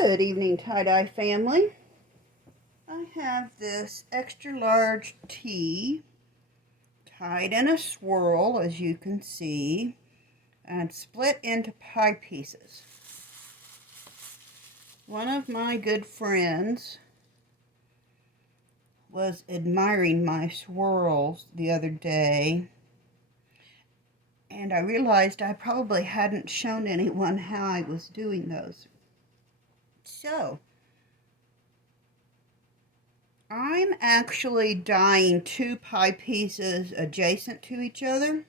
Good evening, tie-dye family. I have this extra large tee tied in a swirl, as you can see, and split into pie pieces. One of my good friends was admiring my swirls the other day, and I realized I probably hadn't shown anyone how I was doing those. So, I'm actually dyeing two pie pieces adjacent to each other,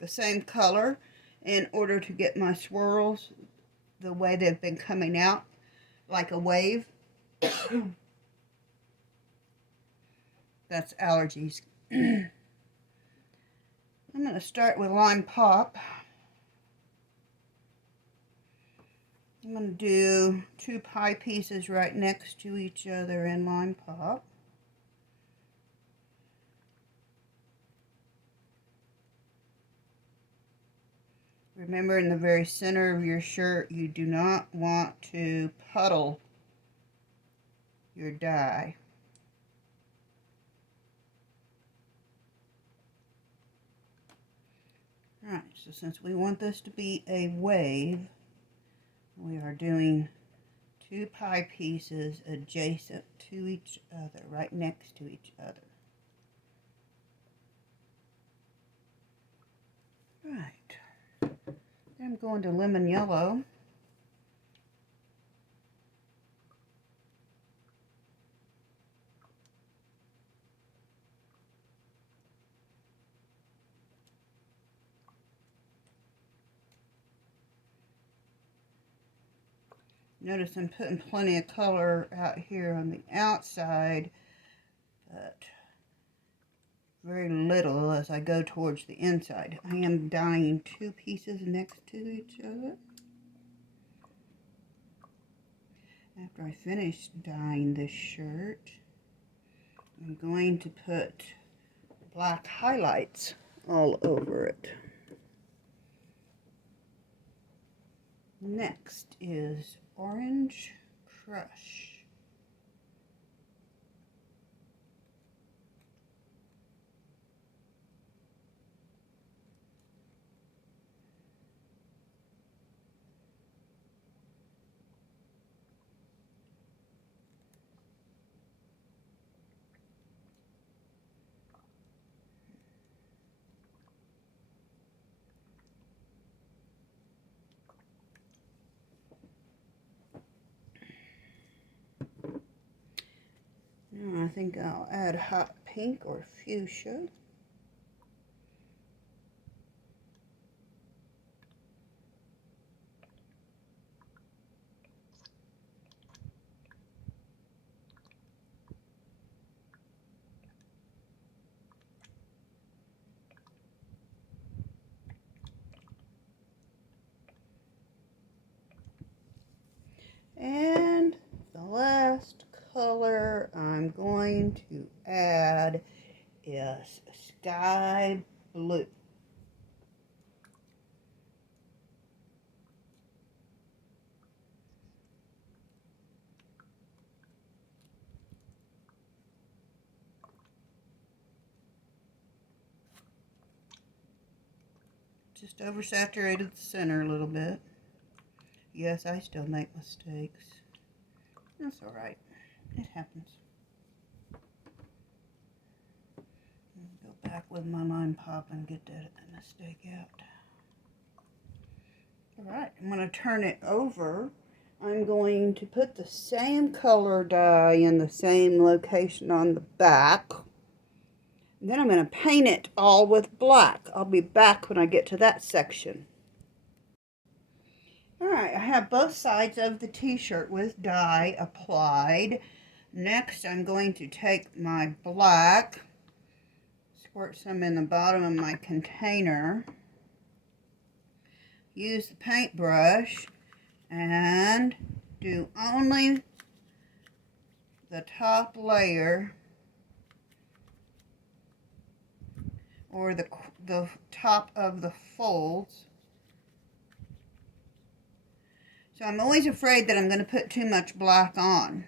the same color, in order to get my swirls the way they've been coming out, like a wave. That's allergies. I'm going to start with lime pop. I'm going to do two pie pieces right next to each other in lime pop. Remember, in the very center of your shirt, you do not want to puddle your dye. Alright, so since we want this to be a wave, we are doing two pie pieces adjacent to each other, right next to each other. Right. Then I'm going to lemon yellow. Notice I'm putting plenty of color out here on the outside, but very little as I go towards the inside. I am dyeing two pieces next to each other. After I finish dyeing this shirt, I'm going to put black highlights all over it. Next is Orange Crush. Now I think I'll add hot pink or fuchsia. And the last color I'm going to add is sky blue. Just oversaturated the center a little bit. Yes, I still make mistakes. That's all right. It happens. Go back with my lime pop and get that mistake out. All right, I'm going to turn it over. I'm going to put the same color dye in the same location on the back. And then I'm going to paint it all with black. I'll be back when I get to that section. Alright, I have both sides of the t-shirt with dye applied. Next, I'm going to take my black, squirt some in the bottom of my container, use the paintbrush, and do only the top layer, or the top of the folds, So I'm always afraid that I'm going to put too much black on.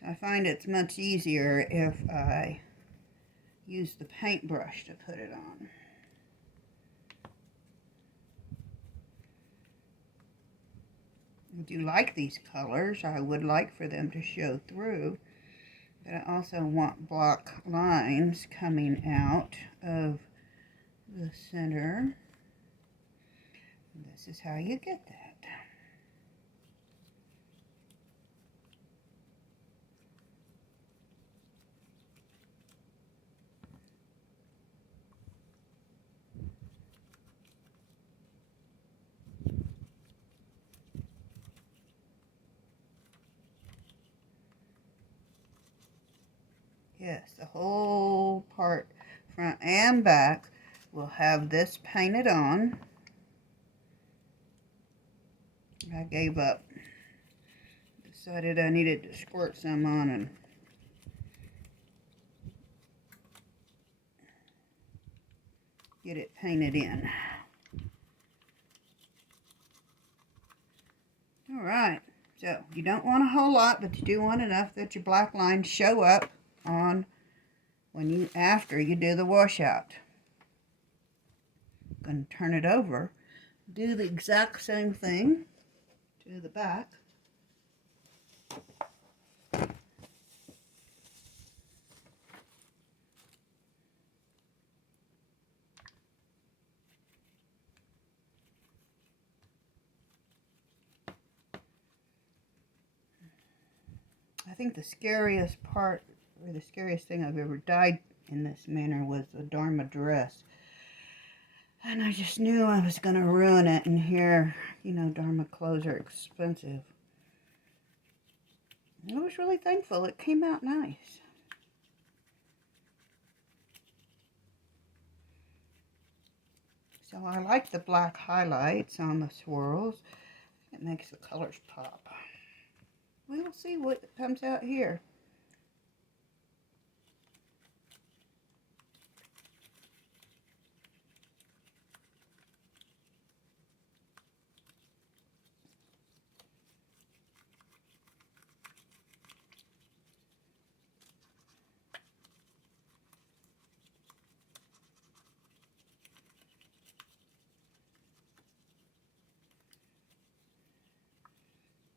So I find it's much easier if I use the paintbrush to put it on. I do like these colors. I would like for them to show through. But I also want black lines coming out of the center. This is how you get that. Yes, the whole part, front and back, will have this painted on. I gave up. Decided I needed to squirt some on and get it painted in. Alright, so you don't want a whole lot, but you do want enough that your black lines show up on after you do the washout. I'm going to turn it over, do the exact same thing to the back. I think the scariest part, or the scariest thing I've ever dyed in this manner, was the Dharma dress. And I just knew I was going to ruin it. And here, you know, Dharma clothes are expensive. I was really thankful. It came out nice. So I like the black highlights on the swirls. It makes the colors pop. We'll see what comes out here.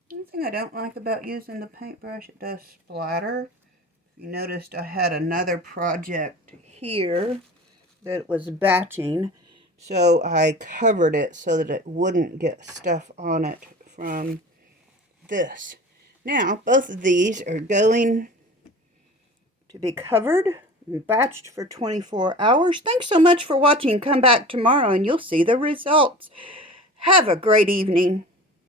One thing I don't like about using the paintbrush, it does splatter. If you noticed, I had another project here that was batching, so I covered it so that it wouldn't get stuff on it from this. Now, both of these are going to be covered and batched for 24 hours. Thanks so much for watching. Come back tomorrow and you'll see the results. Have a great evening.